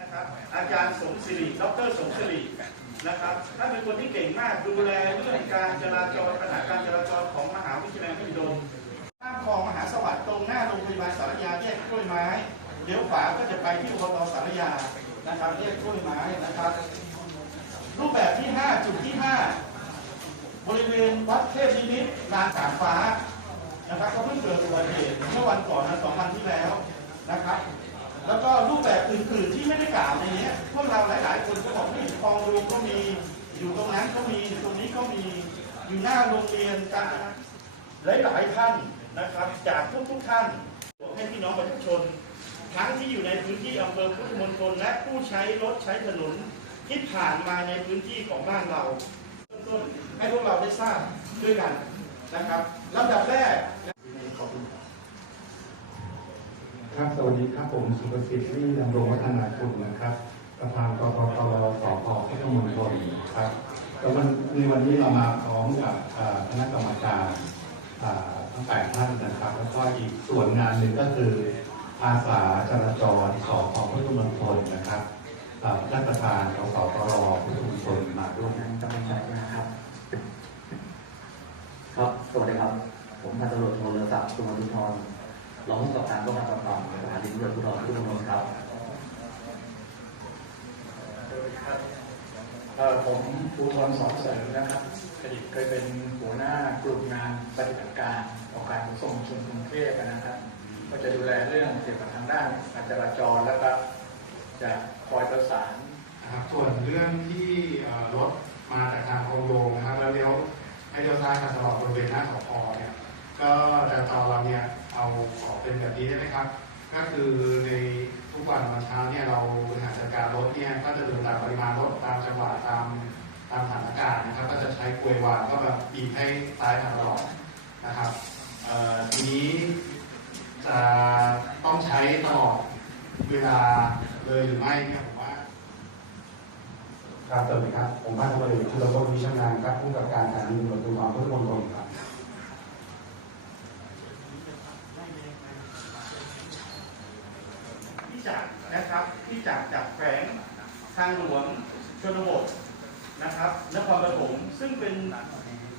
นะครับอาจารย์สมศิริดรสมศิรินะครับท่านเป็นคนที่เก่งมากดูแลเรื่องการจราจรปัญหาการจราจรของมหาวิทยาลัยมหิดลข้ามคลองมหาสวัสดิ์ตรงหน้าโรงพยาบาลสารยาแยกกล้วยไม้เลี้ยวขวาก็จะไปที่อบตสารยานะครับแยกกล้วยไม้นะครับ รูปแบบที่ 5 จุดที่ 5 บริเวณวัดเทพนิมิตรลานสามฟ้านะครับก็เพิ่งเกิดอุบัติเหตุเมื่อวันก่อนนะสองวันที่แล้วนะครับ แล้วก็รูปแบบอื่นๆที่ไม่ได้กล่าวในนี้พวกเราหลาย ๆ คนก็บอกนี่คลองรูก็มีอยู่ตรงนั้นก็มีตรงนี้ก็มีอยู่หน้าโรงเรียนกาหลายๆท่านนะครับ จากทุกๆท่านให้พี่น้องประชาชน ทั้งที่อยู่ในพื้นที่อำเภอพุทธมณฑลและผู้ใช้รถใช้ถนนที่ผ่านมาในพื้นที่ของบ้านเรา ให้พวกเราได้ทราบด้วยกันนะครับลำดับแรกครับสวัสดีครับผมสุประสิทธิ์รี่ดำรงวัฒนาคุณนะครับประธานกกตรสพพุทธมณฑลครับแล้ววันในวันนี้เรามาพร้อมกับคณะกรรมการทั้งแปดท่านนะครับแล้วก็อีกส่วนงานหนึ่งก็คืออาสาจราจรสพพุทธมณฑลนะครับท่านประธานกสตรพุทธมณฑลมาร่วม กำลังใจนะครับ ครับ สวัสดีครับ ผมพันตำรวจโทเรือศักดิ์สุวรรณทร รองผู้กำกับการป้องกันปราบปรามสถานีตำรวจภูธรพุทธมณฑลครับเอ่อผมภูธรสอนเสริมนะครับอดีตเคยเป็นหัวหน้ากลุ่มงานปฏิบัติการองค์การขนส่งมวลชนกรุงเทพนะครับ ก็จะดูแลเรื่องเกี่ยวกับทางด้านการจราจรแล้วก็จะคอยประสานนะครับส่วนเรื่องที่เอ่อรถมาจากทางคลองโยงนะครับ แล้วเลี้ยวให้เลี้ยวซ้ายมาตลอดบริเวณหน้าสพเนี่ยก็จะตอนเราเนี่ยเอาขอ เป็นแบบนี้ได้ไหมครับ ก็คือในทุกวันวันเช้าเนี่ยเราบริหารจัดการรถเนี่ยก็จะดูตามปริมาณรถตามจังหวะตามตามสถานการณ์นะครับ ก็จะใช้กลวยวางก็แบบบีบให้ซ้ายมาตลอดนะครับทีนี้จะต้องใช้ตลอดเวลาเลยหรือไม่เนี่ยผมว่าครับสวัสดีครับผมพันตำรวจเอกชุลพลวิชำนาญครับผู้กำกับการสถานีตำรวจภูธรพุทธมณฑลครับ ที่ จากนะครับที่จากจากแฝงทางหลวงชนบทนะครับนครปฐมซึ่งเป็น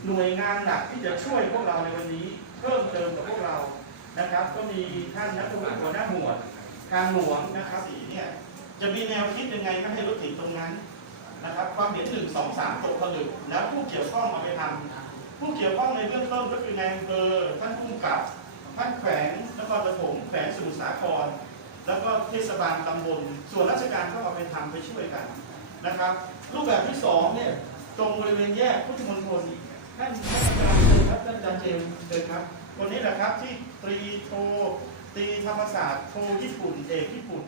หน่วยงานหลักที่จะช่วยพวกเราในวันนี้ เพิ่มเติมกับพวกเรานะครับ ก็มีท่านนักวิหัวหน้าหมวดทางหลวงนะครับสีเนี่ยจะมีแนวคิดยังไงไม่ให้รถติดตรงนั้นนะครับ ความเห็นหนึ่งสองสามตกผลึกแล้วผู้เกี่ยวข้องมาไปทำผู้เกี่ยวข้องในเบื้องต้นก็คือนายอำเภอท่านผู้กำกับท่านแขวงนครปฐมแขวงสมุทรสาคร แล้วก็เทศบาลตำบลส่วนราชการก็เอาไปทำไปช่วยกันนะครับ รูปแบบที่สองเนี่ยตรงบริเวณแยกพุทธมณฑลท่านท่านอาจารย์เลยครับท่านอาจารย์เจมส์เลยครับคนนี้แหละครับที่ตรีโทตีธรรมศาสตร์โทญี่ปุ่นเอกญี่ปุ่น